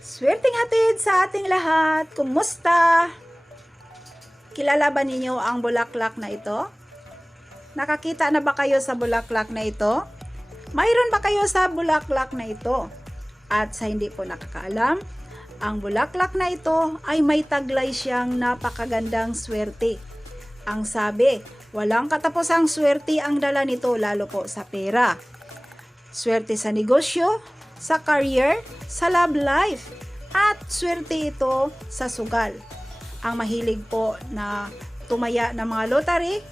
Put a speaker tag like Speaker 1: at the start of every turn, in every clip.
Speaker 1: Swerteng hatid sa ating lahat. Kumusta? Kilala ba ninyo ang bulaklak na ito? Nakakita na ba kayo sa bulaklak na ito? Mayroon ba kayo sa bulaklak na ito? At sa hindi po nakakaalam, ang bulaklak na ito ay may taglay siyang napakagandang swerte. Ang sabi, walang katapusang swerte ang dala nito lalo po sa pera. Swerte sa negosyo, sa career, sa love life, at swerte ito sa sugal. Ang mahilig po na tumaya ng mga lottery,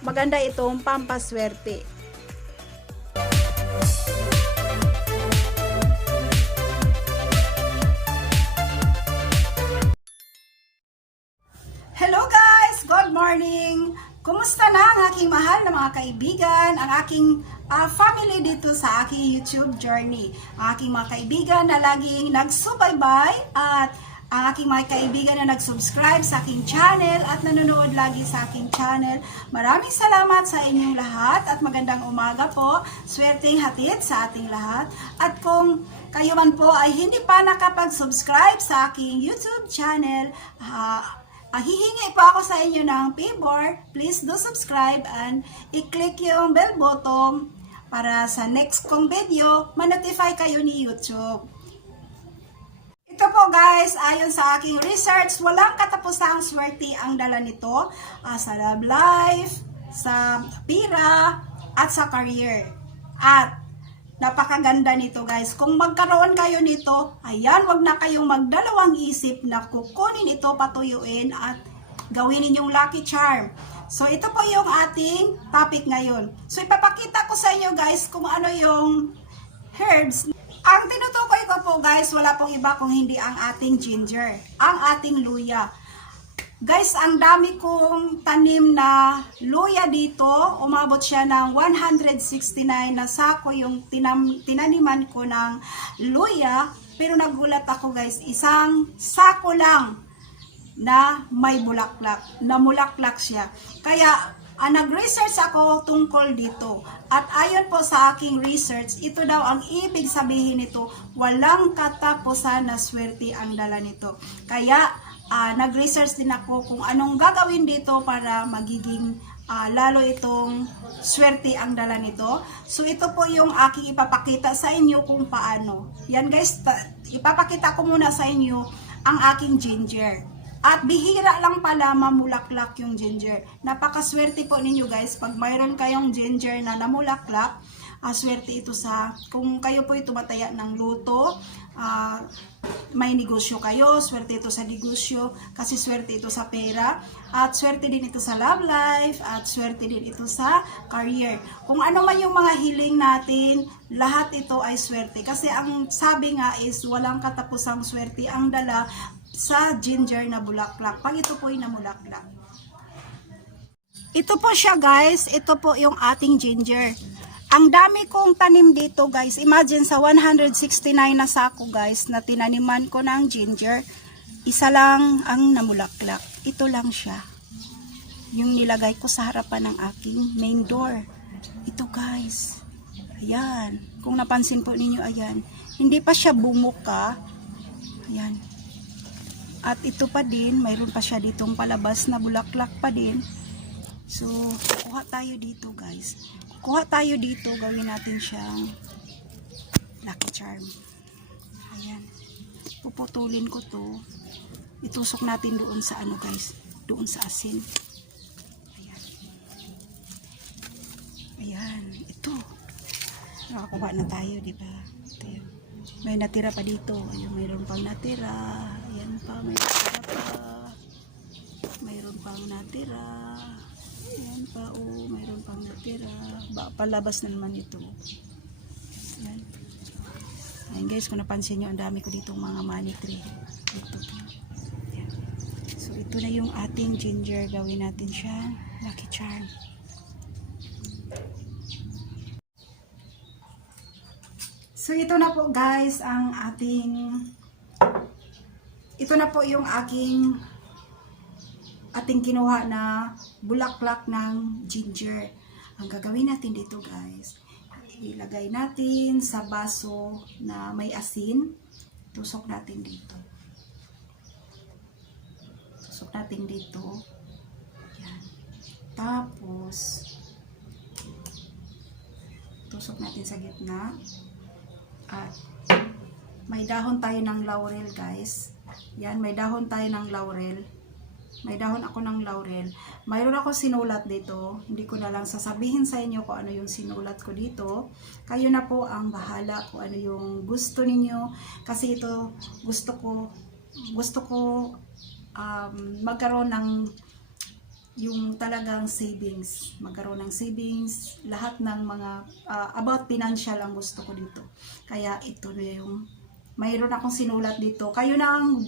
Speaker 1: maganda itong pampaswerte. Hello guys! Good morning! Kumusta na ang aking mahal na mga kaibigan, ang aking ah, family dito sa aking YouTube journey. Ang aking mga kaibigan na laging nagsubaybay at ang aking mga kaibigan na nag-subscribe sa aking channel at nanonood lagi sa aking channel. Maraming salamat sa inyong lahat at magandang umaga po. Swerteng hatid sa ating lahat. At kung kayo man po ay hindi pa nakapag-subscribe sa aking YouTube channel, ah, ang hihingi po ako sa inyo ng favor, please do subscribe and i-click yung bell button para sa next kong video, ma-notify kayo ni YouTube. Ito po guys, ayon sa aking research, walang katapusang swerte ang dala nito ah, sa love life, sa pira, at sa career. At Napakaganda nito guys. Kung magkaroon kayo nito, ayan, wag na kayong magdalawang isip na kukunin ito, patuyuin at gawin ninyong lucky charm. So ito po yung ating topic ngayon. So ipapakita ko sa inyo guys kung ano yung herbs. Ang tinutukoy ko po guys, wala pong iba kung hindi ang ating ginger, ang ating luya. Guys, ang dami kong tanim na luya dito. Umabot siya ng 169 na sako yung tinam, tinaniman ko ng luya. Pero nagulat ako guys, isang sako lang na may bulaklak, na mulaklak siya. Kaya, ah, nag-research ako tungkol dito. At ayon po sa aking research, ito daw ang ibig sabihin nito, walang katapusan na swerte ang dala nito. Kaya, ah, nag-research din ako kung anong gagawin dito para magiging ah, lalo itong swerte ang dala nito. So ito po yung aking ipapakita sa inyo kung paano. Yan guys, ta- ipapakita ko muna sa inyo ang aking ginger. At bihira lang pala mamulaklak yung ginger. Napakaswerte po ninyo guys pag mayroon kayong ginger na namulaklak. Ah, swerte ito sa, kung kayo po tumataya ng luto, ah, may negosyo kayo, swerte ito sa negosyo, kasi swerte ito sa pera, at swerte din ito sa love life, at swerte din ito sa career. Kung ano man yung mga hiling natin, lahat ito ay swerte. Kasi ang sabi nga is, walang katapusang swerte ang dala sa ginger na bulaklak. Pag ito po ay namulaklak. Ito po siya guys, ito po yung ating ginger. Ang dami kong tanim dito guys. Imagine sa 169 na sako guys na tinaniman ko ng ginger. Isa lang ang namulaklak. Ito lang siya. Yung nilagay ko sa harapan ng aking main door. Ito guys. Ayan. Kung napansin po ninyo, ayan. Hindi pa siya bumuka. Ayan. At ito pa din, mayroon pa siya ditong palabas na bulaklak pa din. So, kuha tayo dito guys. Kuha tayo dito, gawin natin siyang lucky charm. Ayan. Puputulin ko to. Itusok natin doon sa ano guys, doon sa asin. Ayan. Ayan, ito. Nakakuha na tayo, di ba? Ito yun. May natira pa dito. Ayun, mayroon pang natira. Ayan pa, may natira pa. Mayroon pang natira. Ayan pa, oh, mayroon pang natira. Ba, palabas na naman ito. Ayan. Ayan guys, kung napansin nyo, ang dami ko dito mga money tree. Dito. So, ito na yung ating ginger. Gawin natin siya. Lucky charm. So, ito na po guys, ang ating ito na po yung aking ating kinuha na bulaklak ng ginger. Ang gagawin natin dito guys, ilagay natin sa baso na may asin Tusok natin dito. Tusok natin dito. Yan. Tapos, tusok natin sa gitna. At, may dahon tayo ng laurel, guys. Yan, may dahon tayo ng laurel. May dahon ako ng laurel. Mayroon ako sinulat dito. Hindi ko na lang sasabihin sa inyo kung ano yung sinulat ko dito. Kayo na po ang bahala kung ano yung gusto ninyo. Kasi ito, gusto ko, gusto ko um, magkaroon ng yung talagang savings. Magkaroon ng savings. Lahat ng mga uh, about financial ang gusto ko dito. Kaya ito na yung mayroon akong sinulat dito. Kayo na ang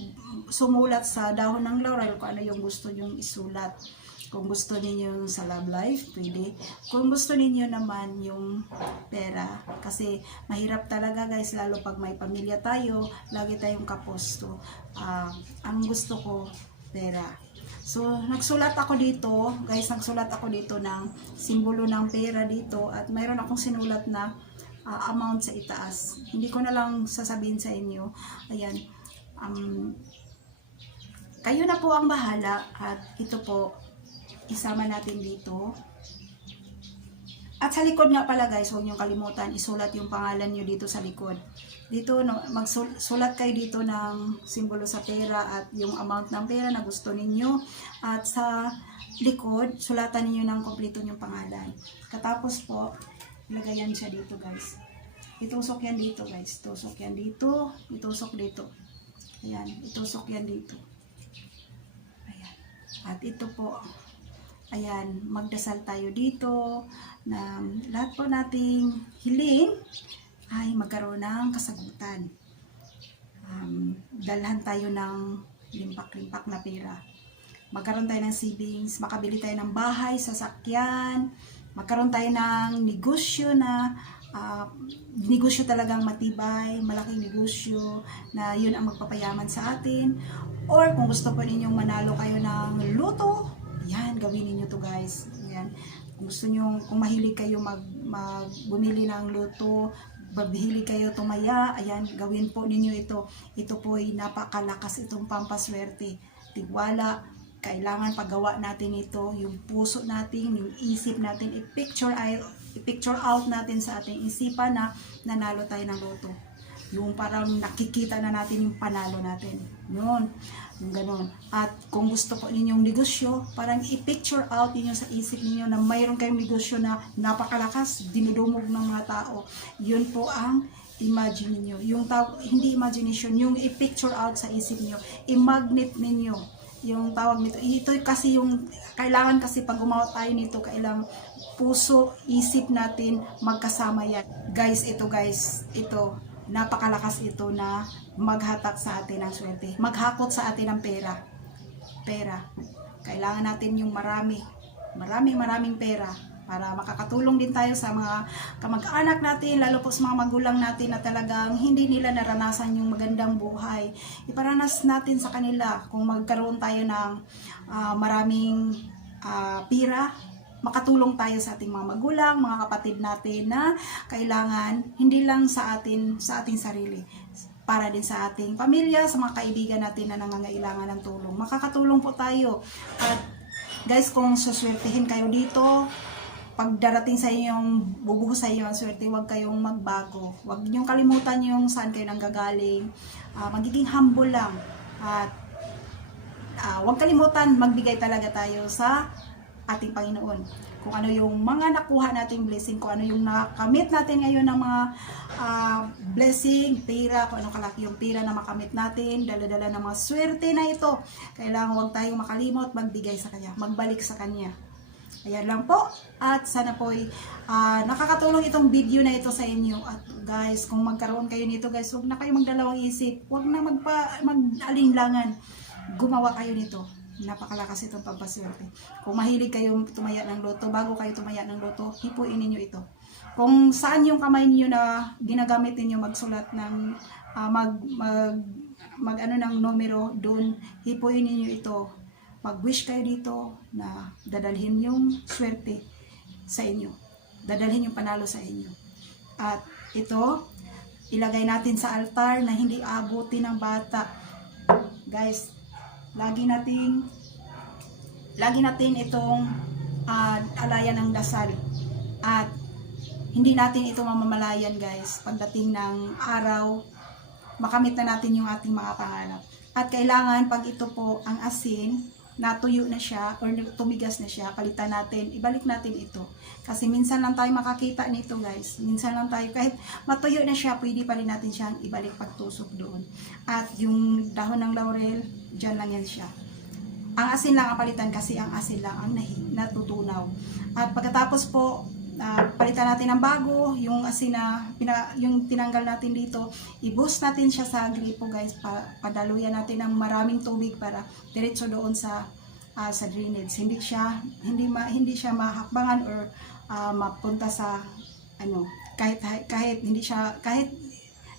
Speaker 1: sumulat sa dahon ng laurel kung ano yung gusto nyong isulat. Kung gusto niyo sa love life, pwede. Kung gusto niyo naman yung pera. Kasi mahirap talaga guys, lalo pag may pamilya tayo, lagi tayong kapos. So, ah, ang gusto ko, pera. So, nagsulat ako dito, guys, nagsulat ako dito ng simbolo ng pera dito at mayroon akong sinulat na ah, amount sa itaas. Hindi ko na lang sasabihin sa inyo. Ayan. Um, kayo na po ang bahala at ito po isama natin dito. At sa likod nga pala guys, huwag niyong kalimutan isulat yung pangalan niyo dito sa likod. Dito no, magsulat kayo dito ng simbolo sa pera at yung amount ng pera na gusto ninyo at sa likod sulatan niyo ng kompleto yung pangalan. Katapos po ilagay yan siya dito guys. Itusok yan dito guys. Itusok yan dito. Itusok dito. Ayan. Itusok yan dito. Ayan. At ito po. Ayan. Magdasal tayo dito na lahat po nating hiling ay magkaroon ng kasagutan. Um, dalhan tayo ng limpak-limpak na pera. Magkaroon tayo ng savings, makabili tayo ng bahay, sasakyan, magkaroon tayo ng negosyo na uh, negosyo talagang matibay, malaking negosyo na yun ang magpapayaman sa atin. Or kung gusto po ninyong manalo kayo ng luto, yan, gawin ninyo to guys. Yan. Kung gusto nyo, kung mahilig kayo mag, mag bumili ng luto, babihili kayo tumaya, ayan, gawin po ninyo ito. Ito po ay napakalakas itong pampaswerte. Tigwala, kailangan paggawa natin ito, yung puso natin, yung isip natin, i-picture, i-picture out natin sa ating isipan na nanalo tayo ng loto. Yung parang nakikita na natin yung panalo natin. Yun. Yung ganun. At kung gusto po ninyong negosyo, parang i-picture out ninyo sa isip ninyo na mayroon kayong negosyo na napakalakas, dinudumog ng mga tao. Yun po ang imagine niyo. Yung taw- hindi imagination, yung i-picture out sa isip niyo, i-magnet ninyo yung tawag nito. Ito kasi yung kailangan kasi pag gumawa tayo nito, kailangan puso, isip natin magkasama yan. Guys, ito guys, ito napakalakas ito na maghatak sa atin ng swerte. Maghakot sa atin ng pera. Pera. Kailangan natin yung marami. Maraming maraming pera para makakatulong din tayo sa mga kamag-anak natin, lalo po sa mga magulang natin na talagang hindi nila naranasan yung magandang buhay. Iparanas natin sa kanila kung magkaroon tayo ng uh, maraming uh, pira, makatulong tayo sa ating mga magulang, mga kapatid natin na kailangan hindi lang sa atin, sa ating sarili, para din sa ating pamilya, sa mga kaibigan natin na nangangailangan ng tulong. Makakatulong po tayo. At guys, kung suswertihin kayo dito, pag darating sa yung bubuhos sa inyo ang swerte, huwag kayong magbago. Huwag niyong kalimutan yung saan kayo nanggagaling. Uh, magiging humble lang. At uh, huwag kalimutan, magbigay talaga tayo sa ating Panginoon. Kung ano yung mga nakuha nating blessing, kung ano yung nakamit natin ngayon ng mga uh, blessing, pera, kung ano kalaki yung pera na makamit natin, dala-dala ng mga swerte na ito. Kailangan huwag tayong makalimot, magbigay sa Kanya, magbalik sa Kanya. Ayan lang po. At sana po ay uh, nakakatulong itong video na ito sa inyo. At guys, kung magkaroon kayo nito guys, huwag na kayo magdalawang isip. Huwag na magpa, mag-alinlangan. Gumawa kayo nito. Napakalakas itong pampaswerte. Kung mahilig kayong tumaya ng loto, bago kayo tumaya ng loto, hipuin ninyo ito. Kung saan yung kamay niyo na ginagamit niyo magsulat ng uh, mag, mag, mag ano ng numero, doon hipuin niyo ito mag-wish kayo dito na dadalhin yung swerte sa inyo. Dadalhin yung panalo sa inyo. At ito, ilagay natin sa altar na hindi abutin ng bata. Guys, lagi nating lagi natin itong ah, alayan ng dasal at hindi natin ito mamamalayan guys pagdating ng araw makamit na natin yung ating mga pangarap at kailangan pag ito po ang asin natuyo na siya or tumigas na siya palitan natin ibalik natin ito. Kasi minsan lang tayo makakita nito guys. Minsan lang tayo kahit matuyo na siya pwede pa rin natin siyang ibalik pagtusok doon. At yung dahon ng laurel dyan lang yan siya. Ang asin lang ang palitan kasi ang asin lang ang natutunaw. At pagkatapos po, palitan natin ng bago, yung asin na pina, yung tinanggal natin dito, i-boost natin siya sa gripo guys, pa, padaluyan natin ng maraming tubig para diretso doon sa ah, sa drainage. Hindi siya hindi ma, hindi siya mahakbangan or ah, mapunta sa ano, kahit kahit hindi siya kahit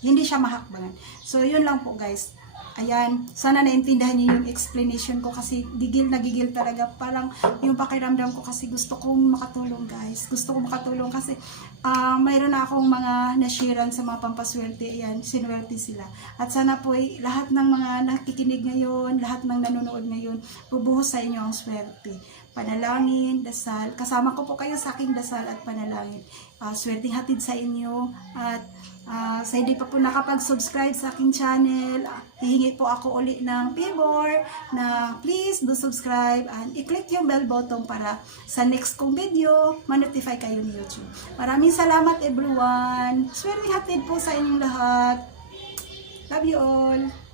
Speaker 1: hindi siya mahakbangan. So yun lang po guys. Ayan, sana naintindihan niyo yung explanation ko kasi gigil na gigil talaga. Parang yung pakiramdam ko kasi gusto kong makatulong guys. Gusto kong makatulong kasi ah mayroon akong mga nashiran sa mga pampaswerte. Ayan, sinwerte sila. At sana po ay lahat ng mga nakikinig ngayon, lahat ng nanonood ngayon, bubuhos sa inyo ang swerte. Panalangin, dasal. Kasama ko po kayo sa aking dasal at panalangin. Ah, swerteng hatid sa inyo at Ah, sa hindi pa po nakapag-subscribe sa aking channel, ah, hihingi po ako uli ng favor na please do subscribe and i-click yung bell button para sa next kong video, ma-notify kayo ni YouTube. Maraming salamat everyone. Swearing hatid po sa inyong lahat. Love you all.